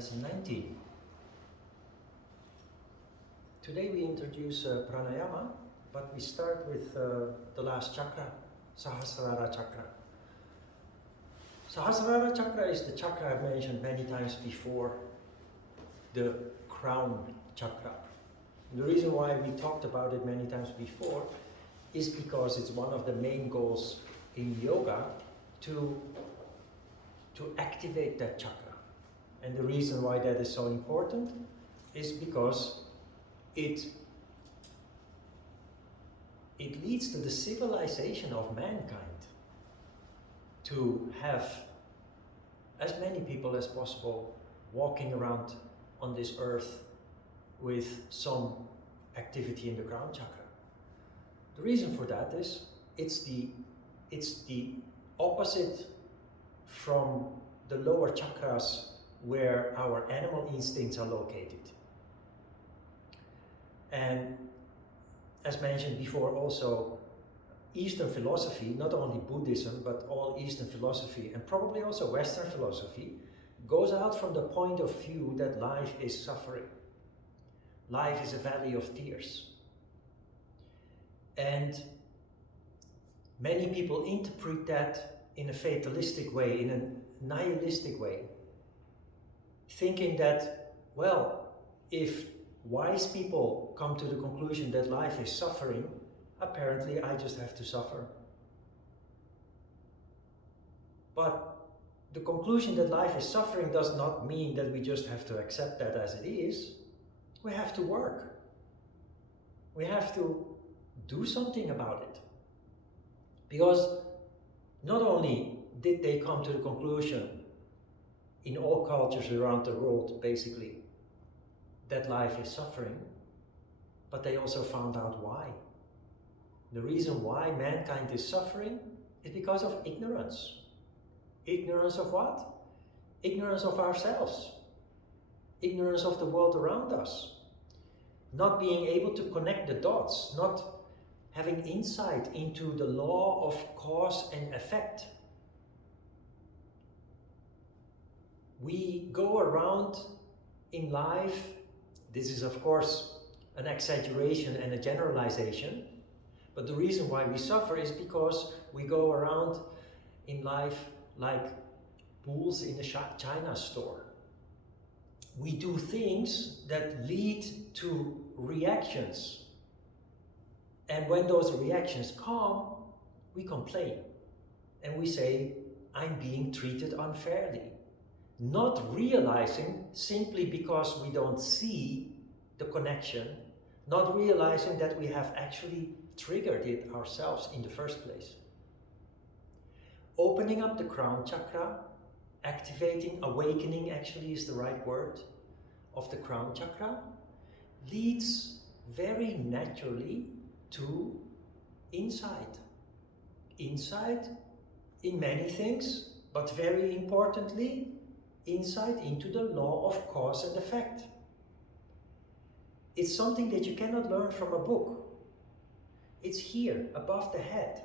lesson 19. Today we introduce pranayama, but we start with the last chakra, Sahasrara Chakra. Sahasrara Chakra is the chakra I've mentioned many times before, the crown chakra. And the reason why we talked about it many times before is because it's one of the main goals in yoga to activate that chakra. And the reason why that is so important is because it leads to the civilization of mankind, to have as many people as possible walking around on this earth with some activity in the crown chakra. The reason for that is it's the opposite from the lower chakras where our animal instincts are located. And as mentioned before, also Eastern philosophy, not only Buddhism, but all Eastern philosophy and probably also Western philosophy, goes out from the point of view that life is suffering. Life is a valley of tears. And many people interpret that in a fatalistic way, in a nihilistic way, thinking that, well, if wise people come to the conclusion that life is suffering, apparently I just have to suffer. But the conclusion that life is suffering does not mean that we just have to accept that as it is. We have to work. We have to do something about it. Because not only did they come to the conclusion in all cultures around the world, basically, that life is suffering, but they also found out why. The reason why mankind is suffering is because of ignorance. Ignorance of what? Ignorance of ourselves. Ignorance of the world around us. Not being able to connect the dots, not having insight into the law of cause and effect. We go around in life, this is of course an exaggeration and a generalization, but the reason why we suffer is because we go around in life like bulls in a China store. We do things that lead to reactions. And when those reactions come, we complain. And we say, I'm being treated unfairly. Not realizing, simply because we don't see the connection, not realizing that we have actually triggered it ourselves in the first place. Opening up the crown chakra, activating, awakening actually is the right word, of the crown chakra, leads very naturally to insight. Insight in many things, but very importantly, insight into the law of cause and effect. It's something that you cannot learn from a book. It's here, above the head.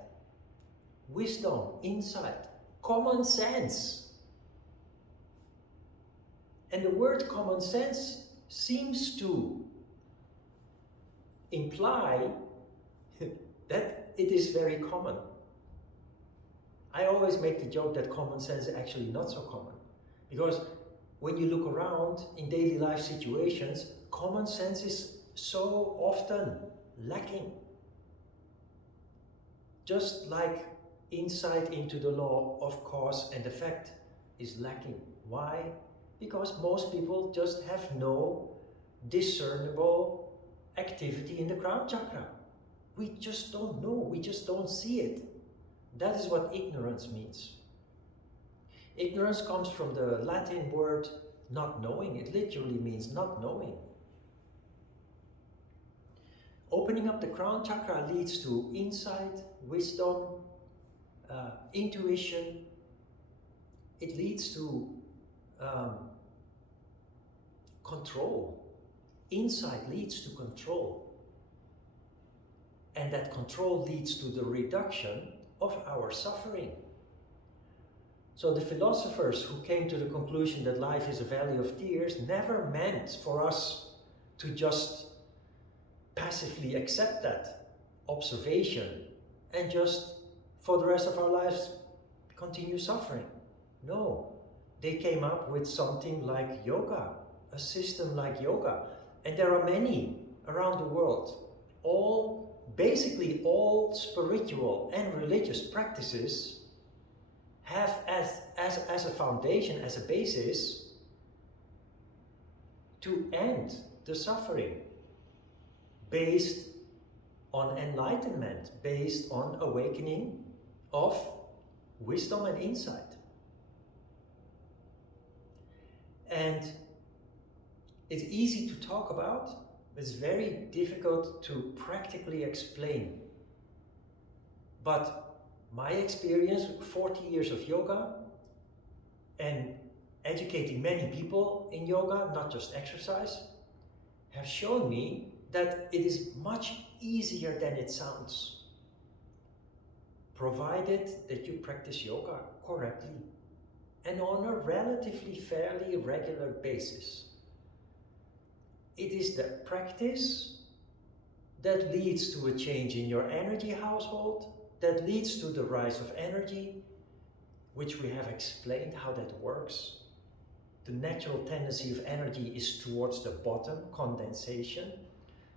Wisdom, insight, common sense. And the word common sense seems to imply that it is very common. I always make the joke that common sense is actually not so common. Because when you look around in daily life situations, common sense is so often lacking. Just like insight into the law of cause and effect is lacking. Why? Because most people just have no discernible activity in the crown chakra. We just don't know, we just don't see it. That is what ignorance means. Ignorance comes from the Latin word not knowing. It literally means not knowing. Opening up the crown chakra leads to insight, wisdom, intuition. It leads to control. Insight leads to control. And that control leads to the reduction of our suffering. So the philosophers who came to the conclusion that life is a valley of tears never meant for us to just passively accept that observation and just for the rest of our lives continue suffering. No, they came up with something like yoga, a system like yoga. And there are many around the world. Basically all spiritual and religious practices have as a foundation, as a basis, to end the suffering, based on enlightenment, based on awakening of wisdom and insight. And it's easy to talk about, it's very difficult to practically explain. But my experience, 40 years of yoga and educating many people in yoga, not just exercise, have shown me that it is much easier than it sounds, provided that you practice yoga correctly and on a relatively fairly regular basis. It is the practice that leads to a change in your energy household, that leads to the rise of energy, which we have explained how that works. The natural tendency of energy is towards the bottom, condensation,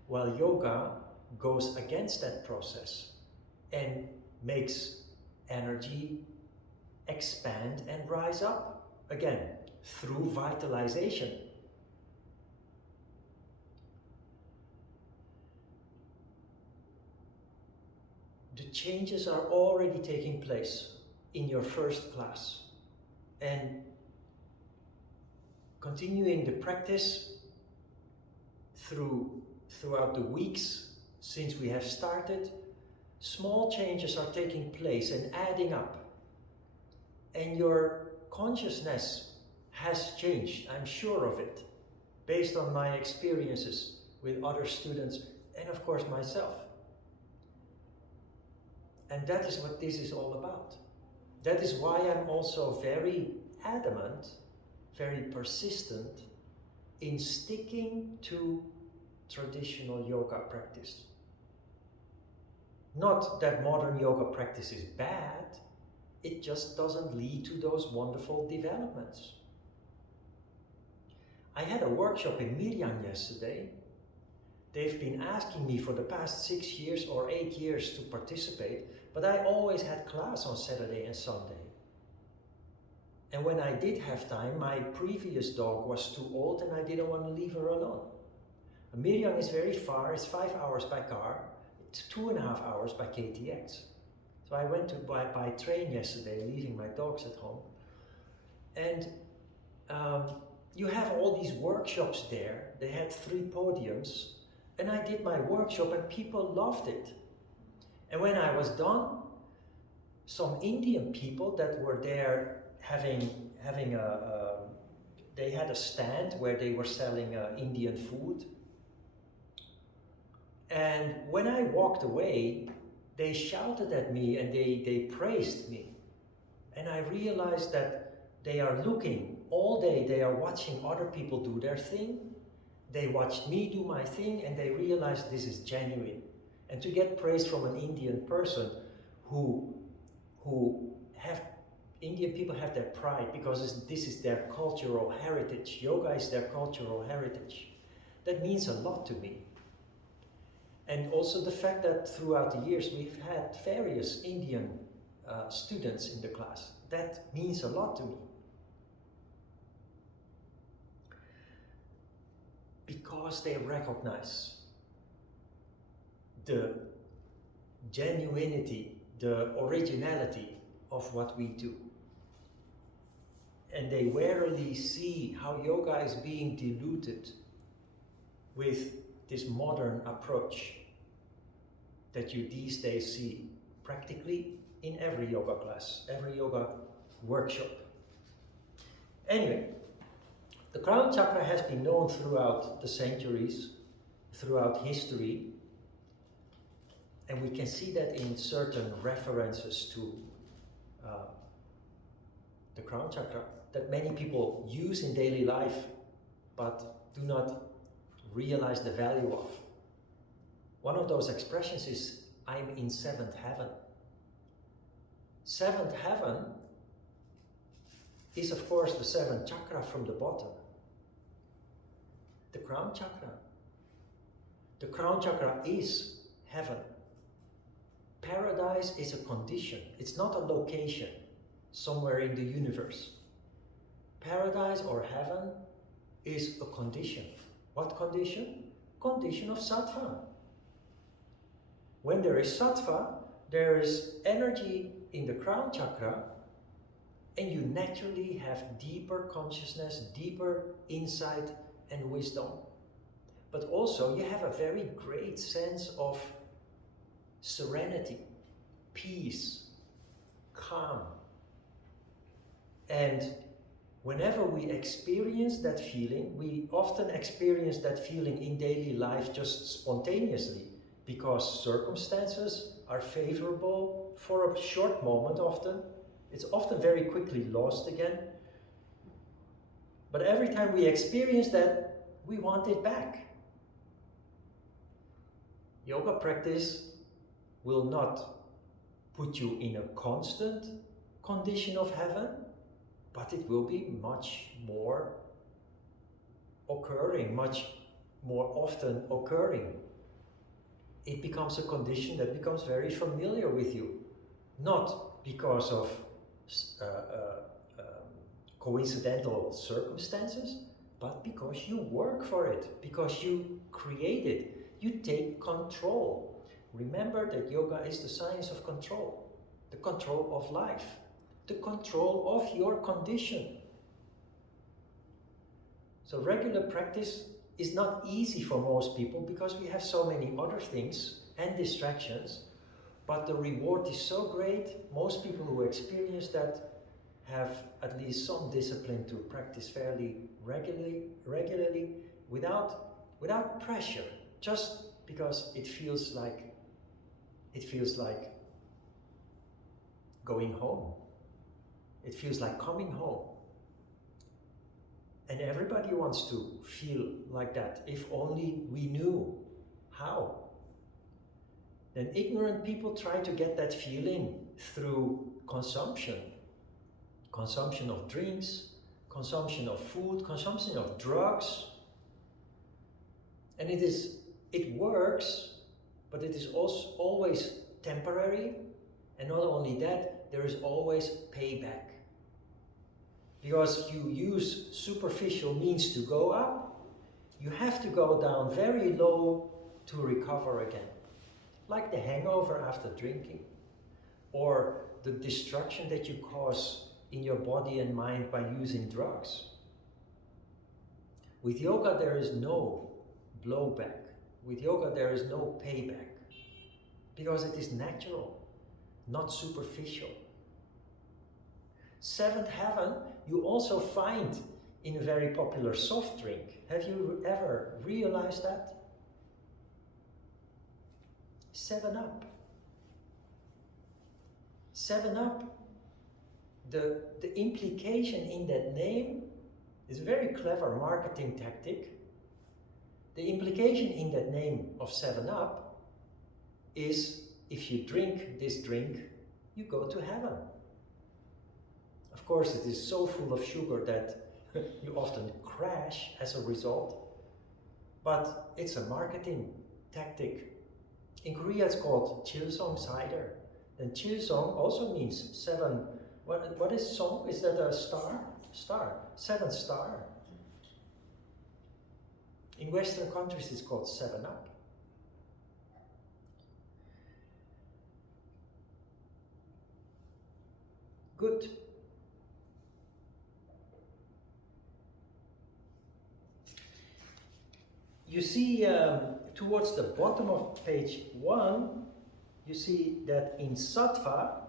while yoga goes against that process and makes energy expand and rise up again through vitalization. The changes are already taking place in your first class, and continuing the practice throughout the weeks since we have started, small changes are taking place and adding up, and your consciousness has changed, I'm sure of it, based on my experiences with other students and of course myself. And that is what this is all about. That is why I'm also very adamant, very persistent in sticking to traditional yoga practice. Not that modern yoga practice is bad, it just doesn't lead to those wonderful developments. I had a workshop in Miriam yesterday. They've been asking me for the past 6 years or 8 years to participate, but I always had class on Saturday and Sunday. And when I did have time, my previous dog was too old and I didn't want to leave her alone. Miriam is very far, it's 5 hours by car, it's 2.5 hours by KTX. So I went by train yesterday, leaving my dogs at home. And you have all these workshops there. They had 3 podiums. And I did my workshop and people loved it. And when I was done, some Indian people that were there they had a stand where they were selling Indian food. And when I walked away, they shouted at me and they praised me. And I realized that they are looking all day, they are watching other people do their thing. They watched me do my thing and they realized this is genuine. And to get praise from an Indian person Indian people have their pride because this is their cultural heritage. Yoga is their cultural heritage. That means a lot to me. And also the fact that throughout the years we've had various Indian students in the class. That means a lot to me. Because they recognize the genuinity, the originality of what we do. And they warily see how yoga is being diluted with this modern approach that you these days see practically in every yoga class, every yoga workshop. Anyway, the crown chakra has been known throughout the centuries, throughout history, and we can see that in certain references to the crown chakra, that many people use in daily life but do not realize the value of. One of those expressions is, I'm in seventh heaven. Seventh heaven is of course the seventh chakra from the bottom. The crown chakra. The crown chakra is heaven. Paradise is a condition. It's not a location somewhere in the universe. Paradise or heaven is a condition. What condition? Condition of sattva. When there is sattva, there is energy in the crown chakra, and you naturally have deeper consciousness, deeper insight and wisdom. But also you have a very great sense of serenity, peace, calm. And whenever we experience that feeling, we often experience that feeling in daily life just spontaneously, because circumstances are favorable for a short moment often. It's often very quickly lost again. But every time we experience that, we want it back. Yoga practice will not put you in a constant condition of heaven, but it will be much more occurring, much more often occurring. It becomes a condition that becomes very familiar with you, not because of coincidental circumstances, but because you work for it, because you create it. You take control. Remember that yoga is the science of control, the control of life, the control of your condition. So regular practice is not easy for most people because we have so many other things and distractions, but the reward is so great. Most people who experience that have at least some discipline to practice fairly regularly without pressure, just because it feels like going home. It feels like coming home. And everybody wants to feel like that, if only we knew how. Then ignorant people try to get that feeling through consumption. Consumption of drinks, consumption of food, consumption of drugs. And it works, but it is also always temporary. And not only that, there is always payback. Because you use superficial means to go up, you have to go down very low to recover again. Like the hangover after drinking, or the destruction that you cause in your body and mind by using drugs. With yoga, there is no blowback. With yoga, there is no payback. Because it is natural, not superficial. Seventh heaven, you also find in a very popular soft drink. Have you ever realized that? 7-Up. 7-Up. The implication in that name is a very clever marketing tactic. The implication in that name of 7-Up is, if you drink this drink, you go to heaven. Of course, it is so full of sugar that you often crash as a result, but it's a marketing tactic. In Korea, it's called Chilsong cider. And Chilsong also means 7. What is song? Is that a star? Star. 7 star. In Western countries, it's called 7-Up. Good. You see, towards the bottom of page 1, you see that in sattva,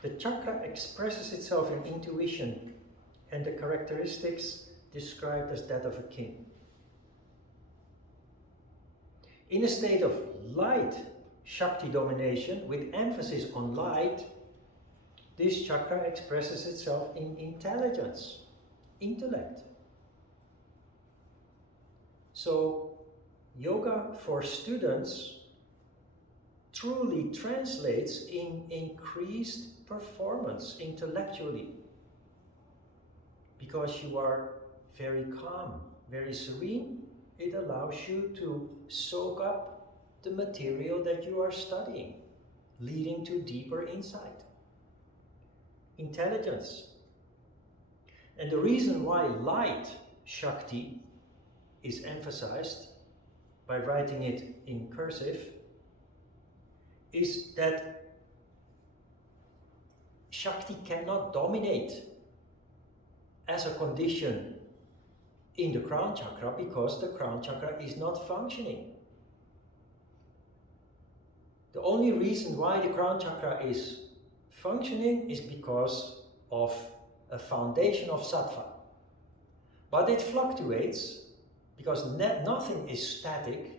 the chakra expresses itself in intuition and the characteristics described as that of a king. In a state of light Shakti domination, with emphasis on light, This chakra expresses itself in intelligence, intellect. So, yoga for students truly translates in increased performance intellectually, because you are very calm, very serene. It allows you to soak up the material that you are studying, leading to deeper insight. Intelligence. And the reason why light, Shakti, is emphasized by writing it in cursive is that Shakti cannot dominate as a condition in the crown chakra, because the crown chakra is not functioning. The only reason why the crown chakra is functioning is because of a foundation of sattva. But it fluctuates, because nothing is static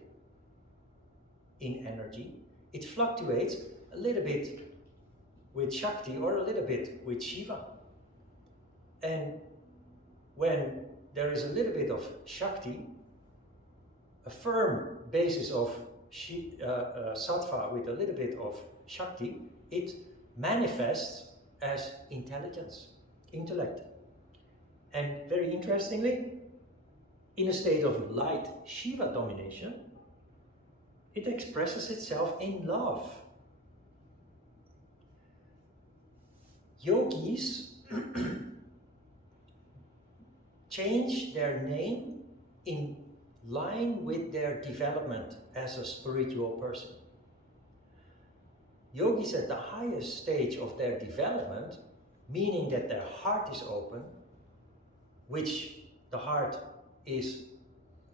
in energy. It fluctuates a little bit with Shakti or a little bit with Shiva. And when there is a little bit of Shakti, a firm basis of sattva with a little bit of Shakti, it manifests as intelligence, intellect. And very interestingly, in a state of light Shiva domination, it expresses itself in love. Yogis change their name in line with their development as a spiritual person. Yogis at the highest stage of their development, meaning that their heart is open, which the heart is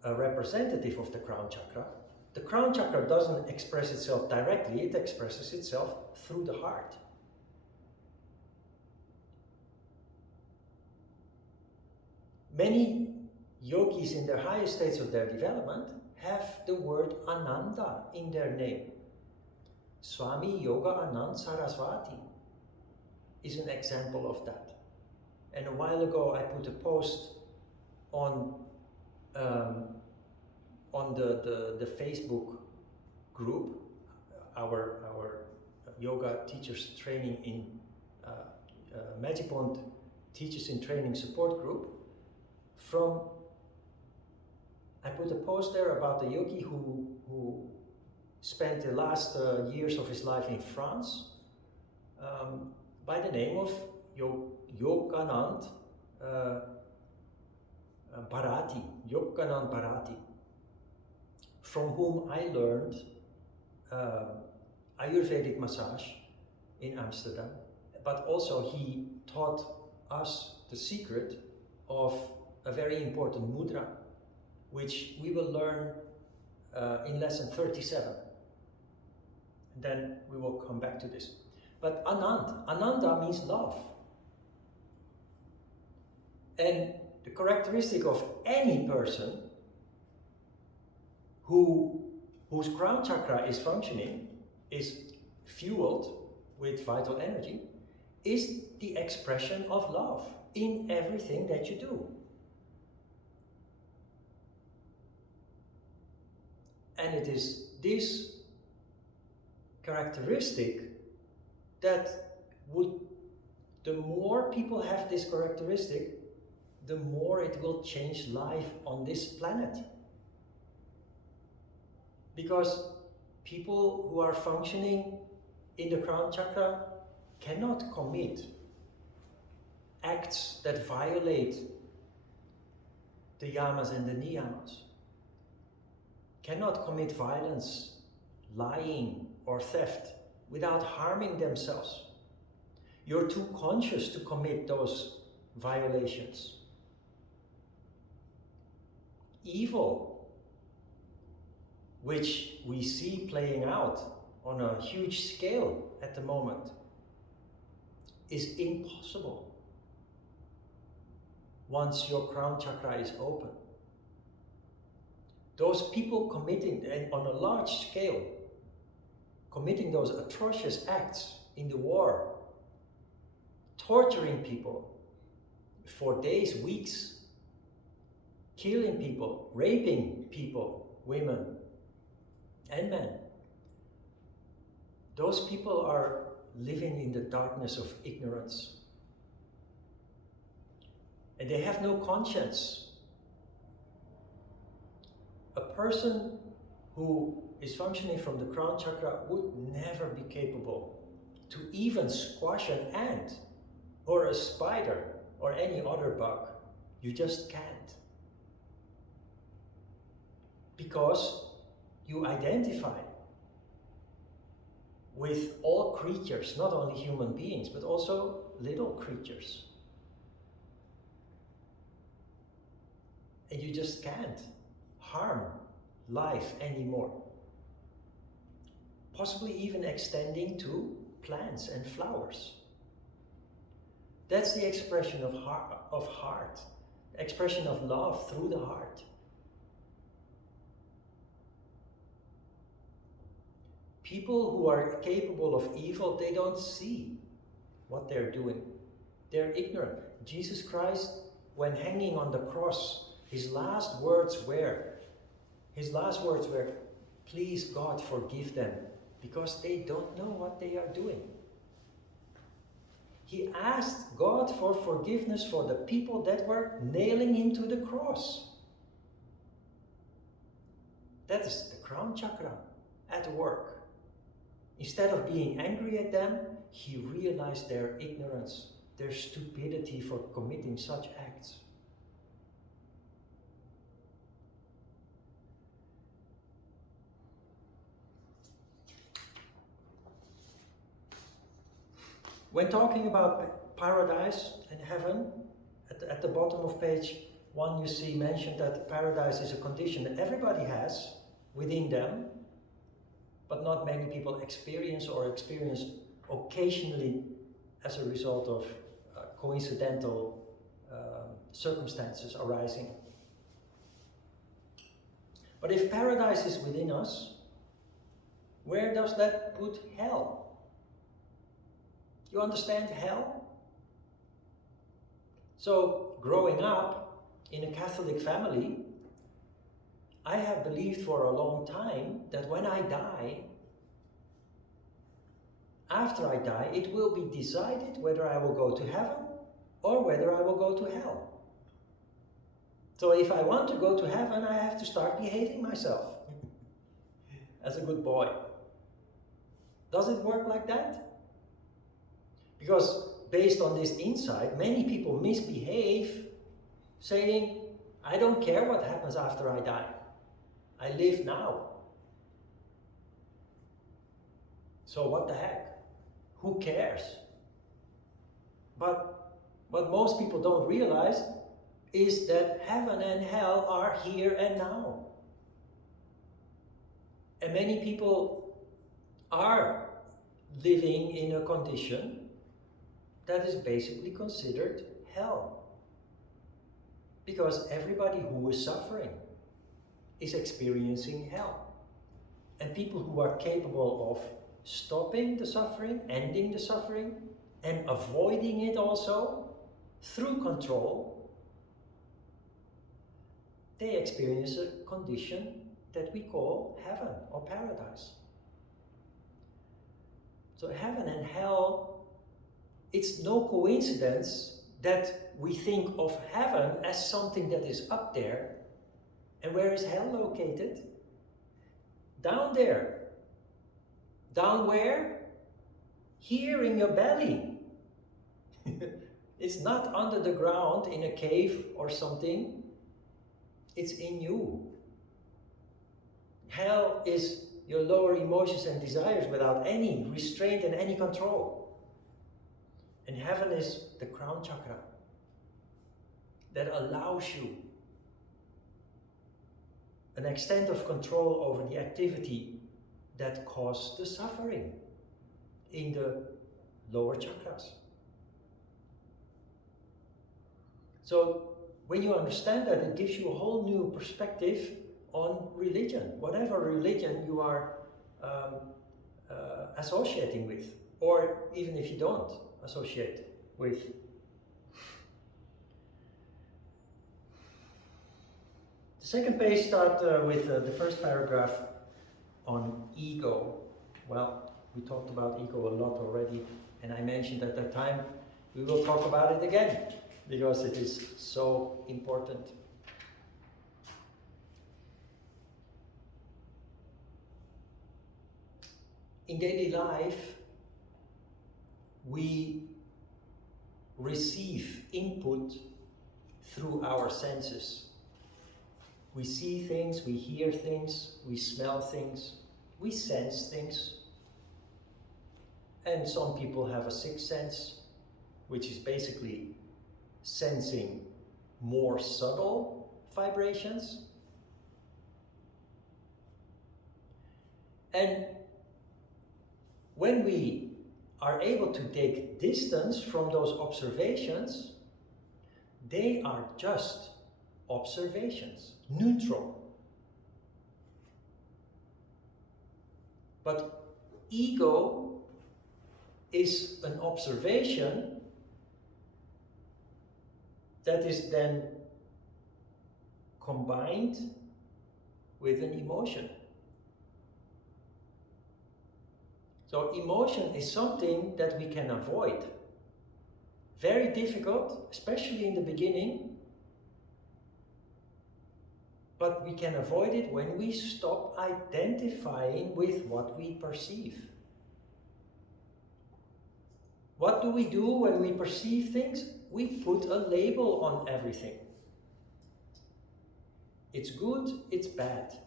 a representative of the crown chakra. The crown chakra doesn't express itself directly, it expresses itself through the heart. Many yogis in their highest states of their development have the word Ananda in their name. Swami Yoga Anand Saraswati is an example of that. And a while ago I put a post on the Facebook group, our yoga teachers training in Magipond Teachers in Training support group. I put a post there about a yogi who spent the last years of his life in France by the name of Yoganand Bharati, Yoganand Bharati, from whom I learned Ayurvedic massage in Amsterdam, but also he taught us the secret of a very important mudra, which we will learn in lesson 37. And then we will come back to this. But Ananda means love. And the characteristic of any person whose crown chakra is functioning, is fueled with vital energy, is the expression of love in everything that you do. And it is this characteristic that the more people have this characteristic, the more it will change life on this planet. Because people who are functioning in the crown chakra cannot commit acts that violate the yamas and the niyamas, cannot commit violence, lying or theft without harming themselves. You're too conscious to commit those violations. Evil, which we see playing out on a huge scale at the moment, is impossible once your crown chakra is open. Those people committing, and on a large scale, committing those atrocious acts in the war, torturing people for days, weeks, killing people, raping people, women and men. Those people are living in the darkness of ignorance. And they have no conscience. A person who is functioning from the crown chakra would never be capable to even squash an ant or a spider or any other bug. You just can't. Because you identify with all creatures, not only human beings, but also little creatures. And you just can't harm life anymore. Possibly even extending to plants and flowers. That's the expression of heart, expression of love through the heart. People who are capable of evil, they don't see what they're doing. They're ignorant. Jesus Christ, when hanging on the cross, his last words were, please God forgive them, because they don't know what they are doing. He asked God for forgiveness for the people that were nailing him to the cross. That is the crown chakra at work. Instead of being angry at them, he realized their ignorance, their stupidity for committing such acts. When talking about paradise and heaven, at the bottom of page 1 you see mentioned that paradise is a condition that everybody has within them, but not many people experience occasionally as a result of coincidental circumstances arising. But if paradise is within us, where does that put hell? You understand hell? So, growing up in a Catholic family, I have believed for a long time that when I die, after I die, it will be decided whether I will go to heaven or whether I will go to hell. So if I want to go to heaven, I have to start behaving myself as a good boy. Does it work like that? Because based on this insight, many people misbehave, saying, I don't care what happens after I die. I live now. So what the heck? Who cares? But what most people don't realize is that heaven and hell are here and now. And many people are living in a condition that is basically considered hell. Because everybody who is suffering is experiencing hell. And people who are capable of stopping the suffering, ending the suffering, and avoiding it also through control, they experience a condition that we call heaven or paradise. So heaven and hell, it's no coincidence that we think of heaven as something that is up there. And where is hell located? Down there. Down where? Here in your belly. It's not under the ground in a cave or something. It's in you. Hell is your lower emotions and desires without any restraint and any control. And heaven is the crown chakra that allows you an extent of control over the activity that caused the suffering in the lower chakras. So when you understand that, it gives you a whole new perspective on religion, whatever religion you are associating with, or even if you don't associate with the second page. Start with the first paragraph on ego. Well, we talked about ego a lot already, and I mentioned at that time we will talk about it again because it is so important. In daily life, we receive input through our senses. We see things, we hear things, we smell things, we sense things. And some people have a sixth sense, which is basically sensing more subtle vibrations. And when we are able to take distance from those observations, they are just observations, neutral. But ego is an observation that is then combined with an emotion. So emotion is something that we can avoid. Very difficult, especially in the beginning, but we can avoid it when we stop identifying with what we perceive. What do we do when we perceive things? We put a label on everything. It's good, it's bad.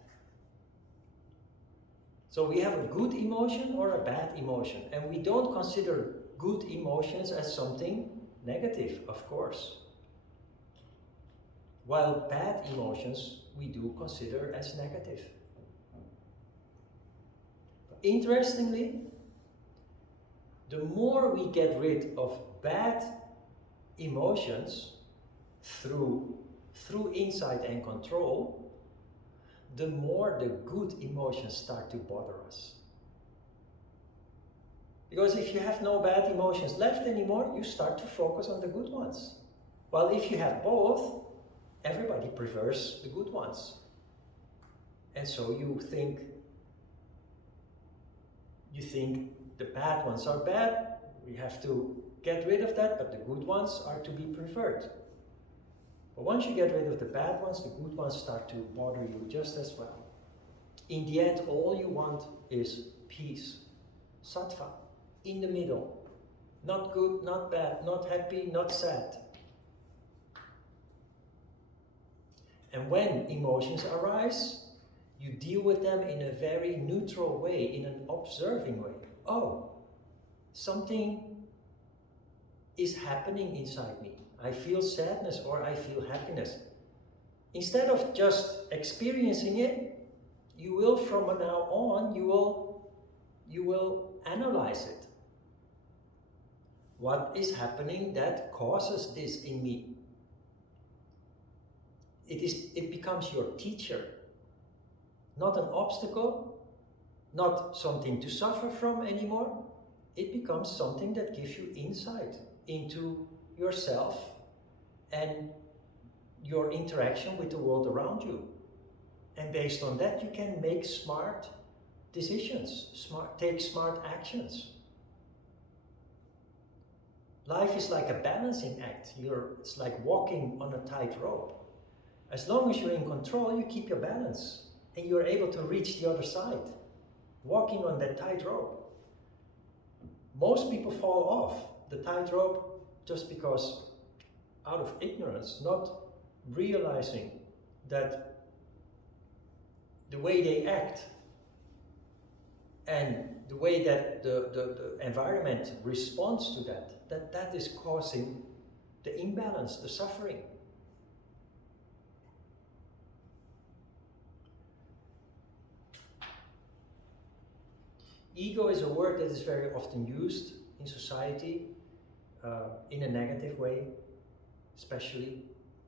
So we have a good emotion or a bad emotion, and we don't consider good emotions as something negative, of course. While bad emotions we do consider as negative. Interestingly, the more we get rid of bad emotions through insight and control, the more the good emotions start to bother us. Because if you have no bad emotions left anymore, you start to focus on the good ones. While if you have both, everybody prefers the good ones. And so you think the bad ones are bad, we have to get rid of that, but the good ones are to be preferred. But once you get rid of the bad ones, the good ones start to bother you just as well. In the end, all you want is peace, sattva, in the middle. Not good, not bad, not happy, not sad. And when emotions arise, you deal with them in a very neutral way, in an observing way. Oh, something is happening inside me. I feel sadness or I feel happiness. Instead of just experiencing it, you will from now on, you will analyze it. What is happening that causes this in me? It becomes your teacher, not an obstacle, not something to suffer from anymore. It becomes something that gives you insight into yourself and your interaction with the world around you. And based on that, you can make smart decisions, take smart actions. Life is like a balancing act. It's like walking on a tightrope. As long as you're in control, you keep your balance and you're able to reach the other side, walking on that tightrope. Most people fall off the tightrope just because out of ignorance, not realizing that the way they act and the way that the environment responds to that is causing the imbalance, the suffering. Ego is a word that is very often used in society in a negative way, especially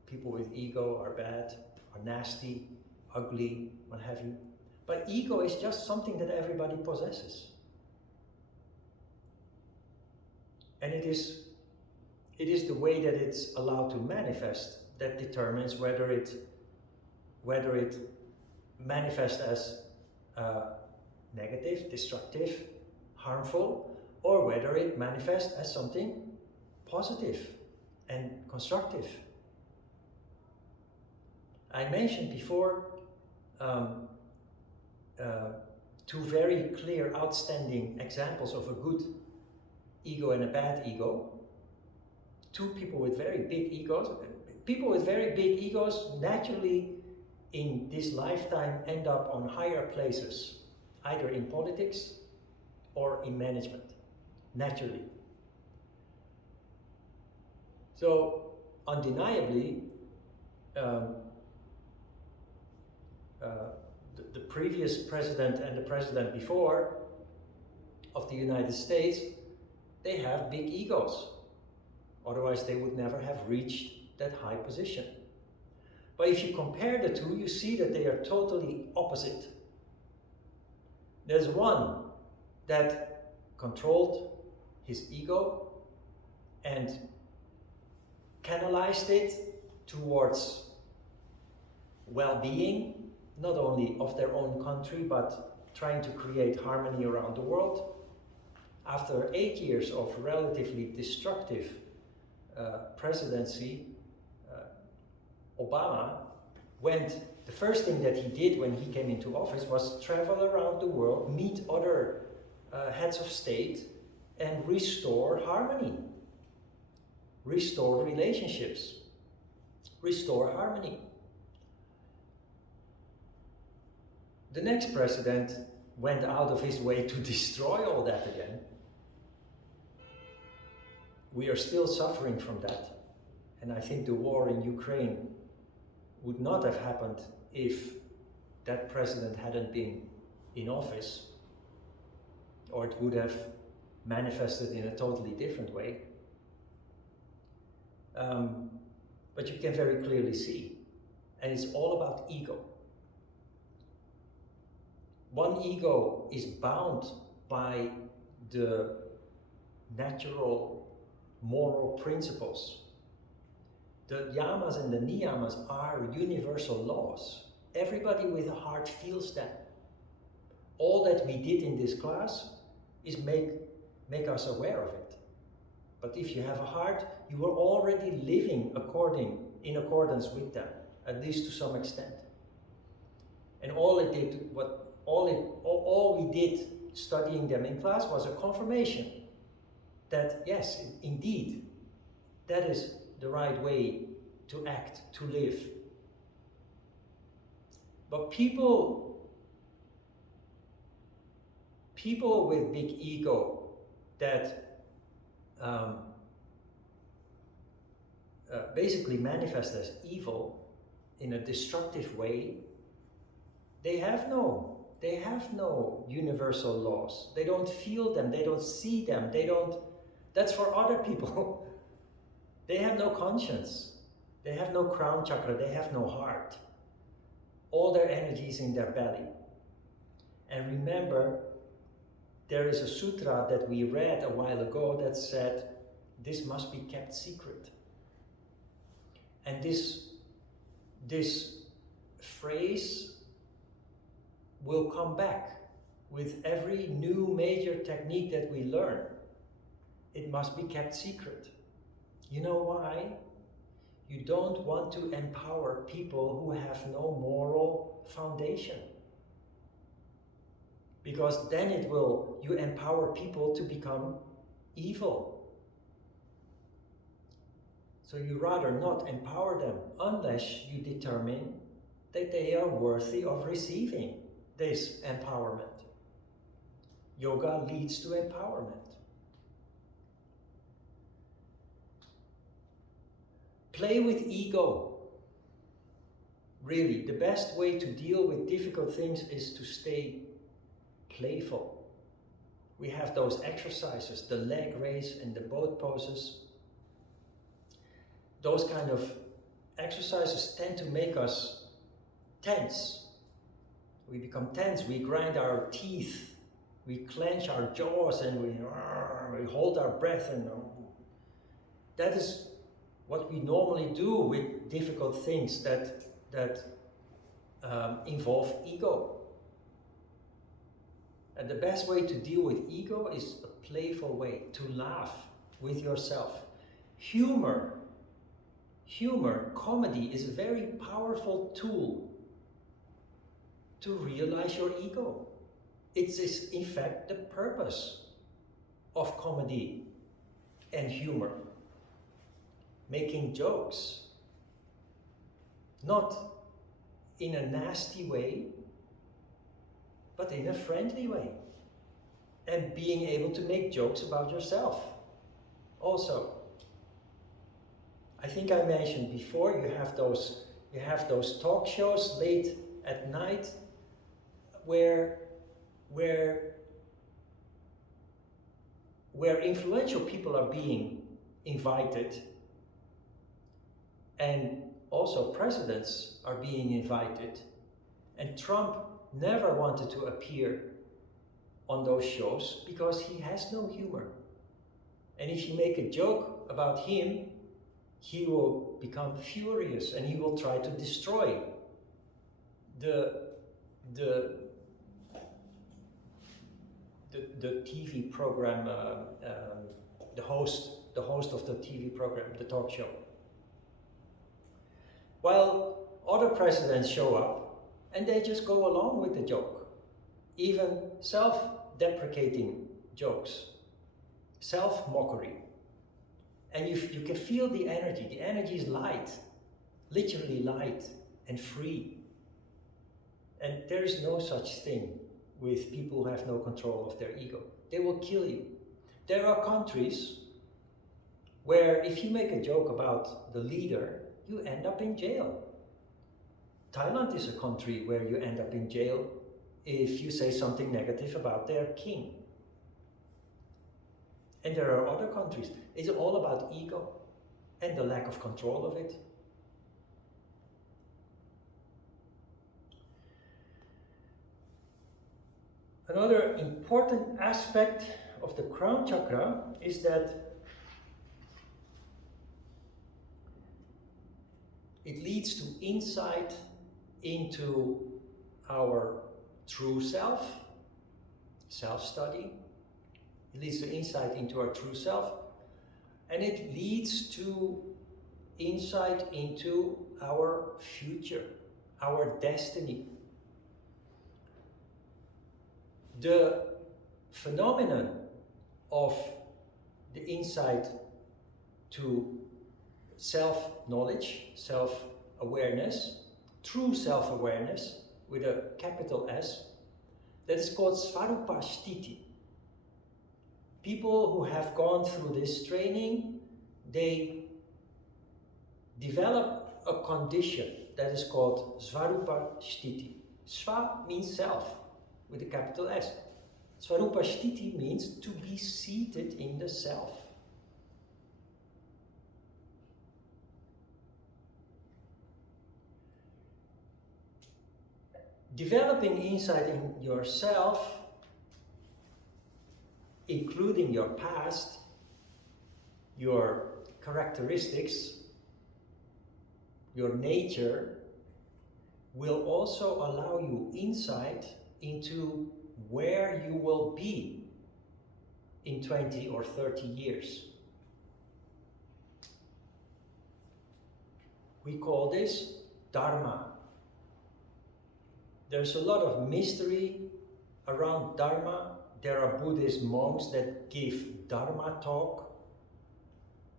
people with ego are bad, are nasty, ugly, what have you. But ego is just something that everybody possesses. And it is It is the way that it's allowed to manifest that determines whether it manifests as negative, destructive, harmful, or whether it manifests as something positive and constructive. I mentioned before two very clear, outstanding examples of a good ego and a bad ego. Two people with very big egos. People with very big egos naturally in this lifetime end up on higher places, either in politics or in management, naturally. So, undeniably, the previous president and the president before of the United States, they have big egos. Otherwise, they would never have reached that high position. But if you compare the two, you see that they are totally opposite. There's one that controlled his ego and canalized it towards well-being, not only of their own country, but trying to create harmony around the world. After 8 years of relatively destructive presidency, Obama the first thing that he did when he came into office was travel around the world, meet other heads of state, and restore harmony, restore relationships, restore harmony. The next president went out of his way to destroy all that again. We are still suffering from that. And I think the war in Ukraine would not have happened if that president hadn't been in office, or it would have manifested in a totally different way. But you can very clearly see, and it's all about ego. One ego is bound by the natural moral principles. The yamas and the niyamas are universal laws. Everybody with a heart feels that. All that we did in this class is make us aware of it. But if you have a heart, you are already living in accordance with them, at least to some extent. And all we did studying them in class was a confirmation that yes, indeed, that is the right way to act, to live. But people with big ego that basically manifest as evil in a destructive way, they have no universal laws. They don't feel them, they don't see them, that's for other people. They have no conscience. They have no crown chakra, they have no heart. All their energy is in their belly. And remember, there is a sutra that we read a while ago that said, this must be kept secret. And this phrase will come back with every new major technique that we learn. It must be kept secret. You know why? You don't want to empower people who have no moral foundation. Because then you empower people to become evil. So you rather not empower them unless you determine that they are worthy of receiving this empowerment. Yoga leads to empowerment. Play with ego. Really, the best way to deal with difficult things is to stay playful. We have those exercises, the leg raise and the boat poses. Those kind of exercises tend to make us tense. We become tense, we grind our teeth, we clench our jaws, and we hold our breath, and That is what we normally do with difficult things that involve ego. And the best way to deal with ego is a playful way, to laugh with yourself. Humor, comedy is a very powerful tool to realize your ego. It is in fact the purpose of comedy and humor. Making jokes, not in a nasty way, but in a friendly way. And being able to make jokes about yourself also. I think I mentioned before, you have those talk shows late at night where influential people are being invited, and also presidents are being invited. And Trump never wanted to appear on those shows because he has no humor. And if you make a joke about him, he will become furious and he will try to destroy the TV program, the host of the TV program, the talk show. While other presidents show up and they just go along with the joke, even self-deprecating jokes, self-mockery. And you can feel the energy. The energy is light, literally light and free. And there is no such thing with people who have no control of their ego. They will kill you. There are countries where if you make a joke about the leader, you end up in jail. Thailand is a country where you end up in jail if you say something negative about their king. And there are other countries. It's all about ego and the lack of control of it. Another important aspect of the crown chakra is that it leads to insight into our true self, self-study. It leads to insight into our true self, and it leads to insight into our future, our destiny. The phenomenon of the insight to self-knowledge, self-awareness, true self-awareness with a capital S, that is called Svarupa Sthiti. People who have gone through this training, they develop a condition that is called Svarupa Sthiti. Sva means self, with a capital S. Svarupa Sthiti means to be seated in the self. Developing insight in yourself, including your past, your characteristics, your nature, will also allow you insight into where you will be in 20 or 30 years. We call this Dharma. There's a lot of mystery around Dharma. There are Buddhist monks that give Dharma talk.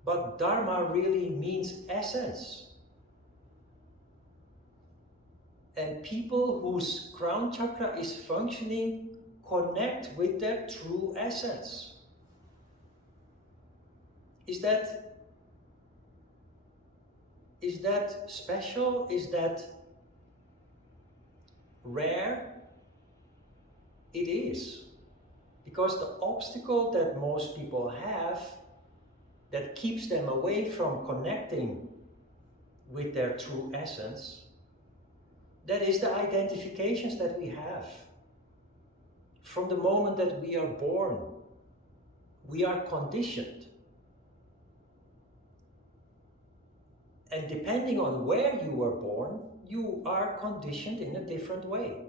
But Dharma really means essence. And people whose crown chakra is functioning connect with their true essence. Is that special? Is that rare? It is. Because the obstacle that most people have that keeps them away from connecting with their true essence, that is the identifications that we have. From the moment that we are born, we are conditioned And depending on where you were born, you are conditioned in a different way.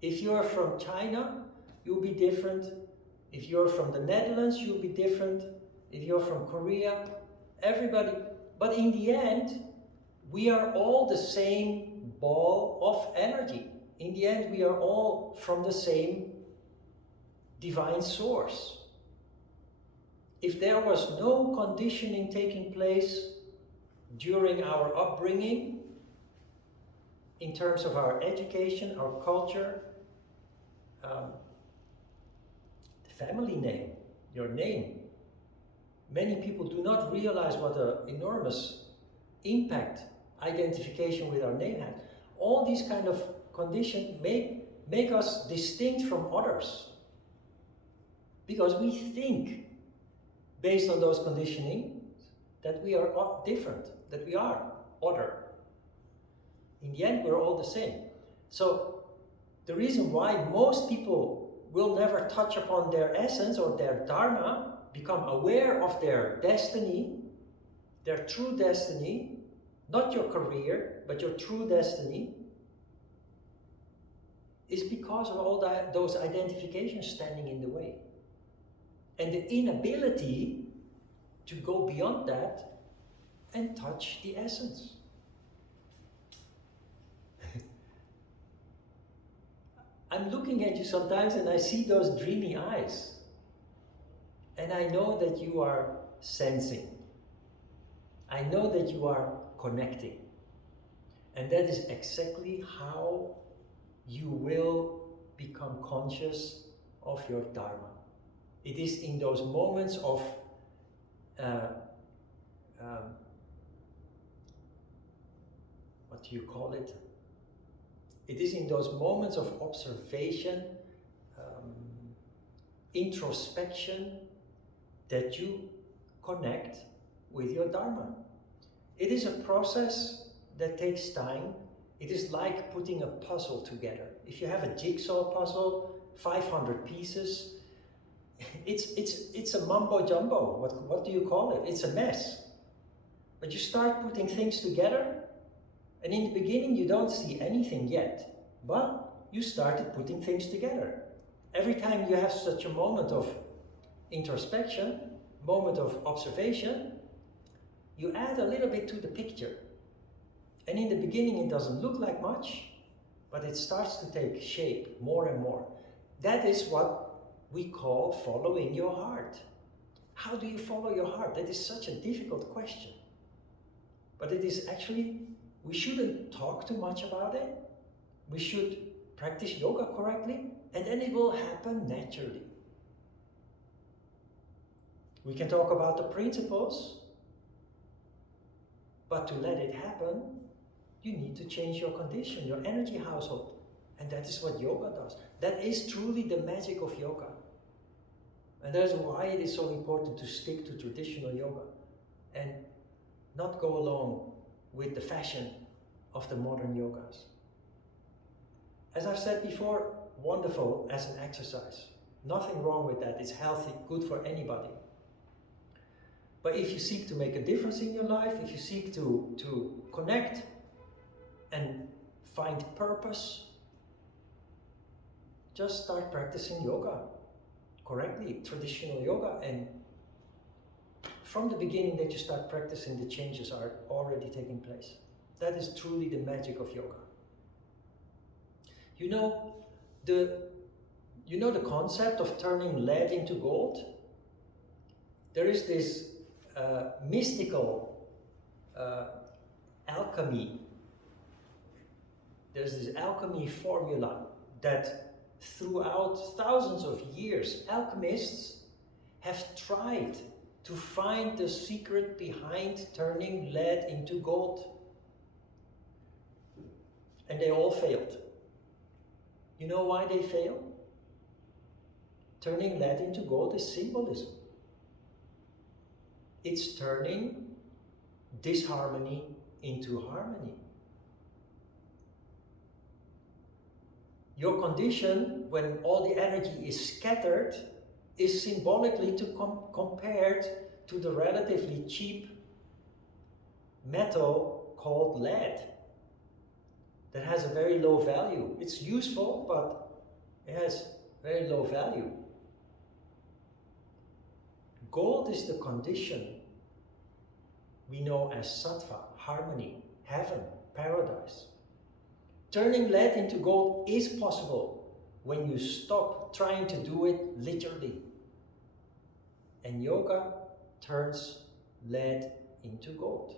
If you're from China, you'll be different. If you're from the Netherlands, you'll be different. If you're from Korea, everybody. But in the end, we are all the same ball of energy. In the end, we are all from the same divine source. If there was no conditioning taking place during our upbringing, in terms of our education, our culture, the family name, your name. Many people do not realize what an enormous impact identification with our name has. All these kind of conditions make us distinct from others. Because we think, based on those conditioning, that we are different, that we are other. In the end, we're all the same. So the reason why most people will never touch upon their essence or their dharma, become aware of their destiny, their true destiny, not your career, but your true destiny, is because of all those identifications standing in the way. And the inability to go beyond that and touch the essence. I'm looking at you sometimes and I see those dreamy eyes. And I know that you are sensing. I know that you are connecting. And that is exactly how you will become conscious of your dharma. It is in those moments of what do you call it? It is in those moments of observation, introspection, that you connect with your dharma. It is a process that takes time. It is like putting a puzzle together. If you have a jigsaw puzzle, 500 pieces, it's a mumbo jumbo. What do you call it? It's a mess. But you start putting things together, and in the beginning you don't see anything yet, but you started putting things together. Every time you have such a moment of introspection, moment of observation, you add a little bit to the picture. And in the beginning it doesn't look like much, but it starts to take shape more and more. That is what we call following your heart. How do you follow your heart? That is such a difficult question. But it is actually, we shouldn't talk too much about it. We should practice yoga correctly, and then it will happen naturally. We can talk about the principles, but to let it happen, you need to change your condition, your energy household. And that is what yoga does. That is truly the magic of yoga. And that is why it is so important to stick to traditional yoga and not go along with the fashion of the modern yogas. As I've said before, wonderful as an exercise. Nothing wrong with that. It's healthy, good for anybody. But if you seek to make a difference in your life, if you seek to connect and find purpose, just start practicing yoga correctly, traditional yoga, and from the beginning that you start practicing, the changes are already taking place. That is truly the magic of yoga. You know the concept of turning lead into gold? There is this mystical alchemy. There's this alchemy formula that throughout thousands of years, alchemists have tried to find the secret behind turning lead into gold. And they all failed. You know why they fail? Turning lead into gold is symbolism. It's turning disharmony into harmony. Your condition, when all the energy is scattered, is symbolically compared to the relatively cheap metal called lead that has a very low value. It's useful, but it has very low value. Gold is the condition we know as sattva, harmony, heaven, paradise. Turning lead into gold is possible when you stop trying to do it literally. And yoga turns lead into gold.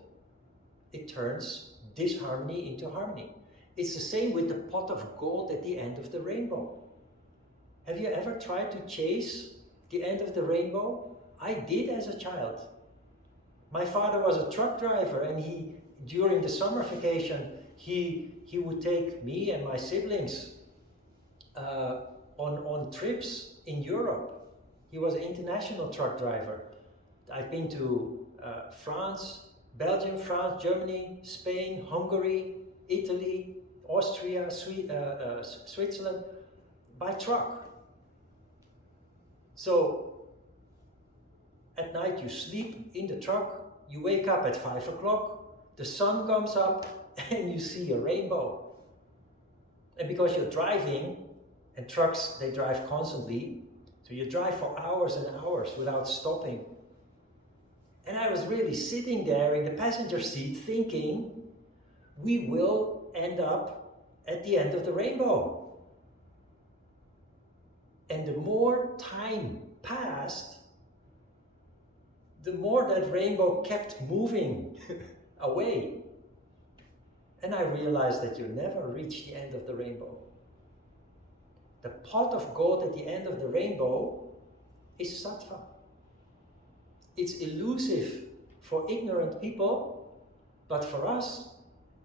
It turns disharmony into harmony. It's the same with the pot of gold at the end of the rainbow. Have you ever tried to chase the end of the rainbow? I did as a child. My father was a truck driver, and during the summer vacation, he would take me and my siblings on trips in Europe. He was an international truck driver. I've been to France, Belgium, France, Germany, Spain, Hungary, Italy, Austria, Switzerland, by truck. So at night you sleep in the truck, you wake up at 5 o'clock, the sun comes up and you see a rainbow. And because you're driving, and trucks, they drive constantly, so you drive for hours and hours without stopping. And I was really sitting there in the passenger seat thinking, we will end up at the end of the rainbow. And the more time passed, the more that rainbow kept moving away. And I realized that you never reach the end of the rainbow. The pot of gold at the end of the rainbow is sattva. It's elusive for ignorant people, but for us,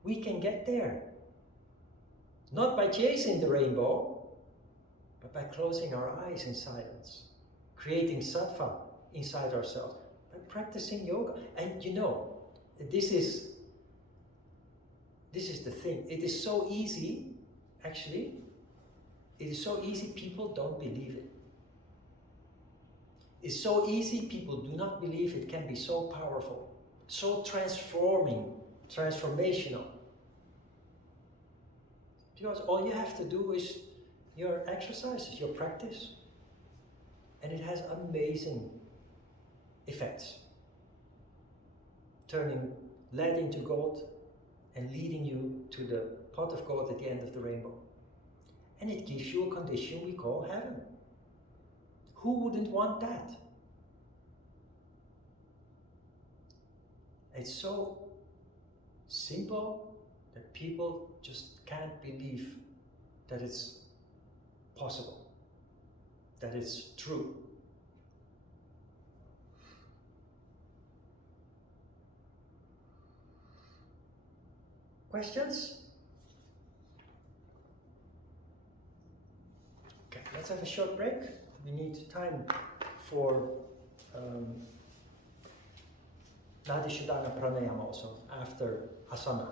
we can get there. Not by chasing the rainbow, but by closing our eyes in silence, creating sattva inside ourselves, by practicing yoga. And you know, this is the thing. It is so easy, actually. It is so easy, people don't believe it. It's so easy, people do not believe it can be so powerful, so transformational. Because all you have to do is your exercises, your practice. And it has amazing effects. Turning lead into gold and leading you to the pot of gold at the end of the rainbow. And it gives you a condition we call heaven. Who wouldn't want that? It's so simple that people just can't believe that it's possible, that it's true. Questions? Okay, let's have a short break. We need time for Nadi Shodhana Pranayama also, after asana.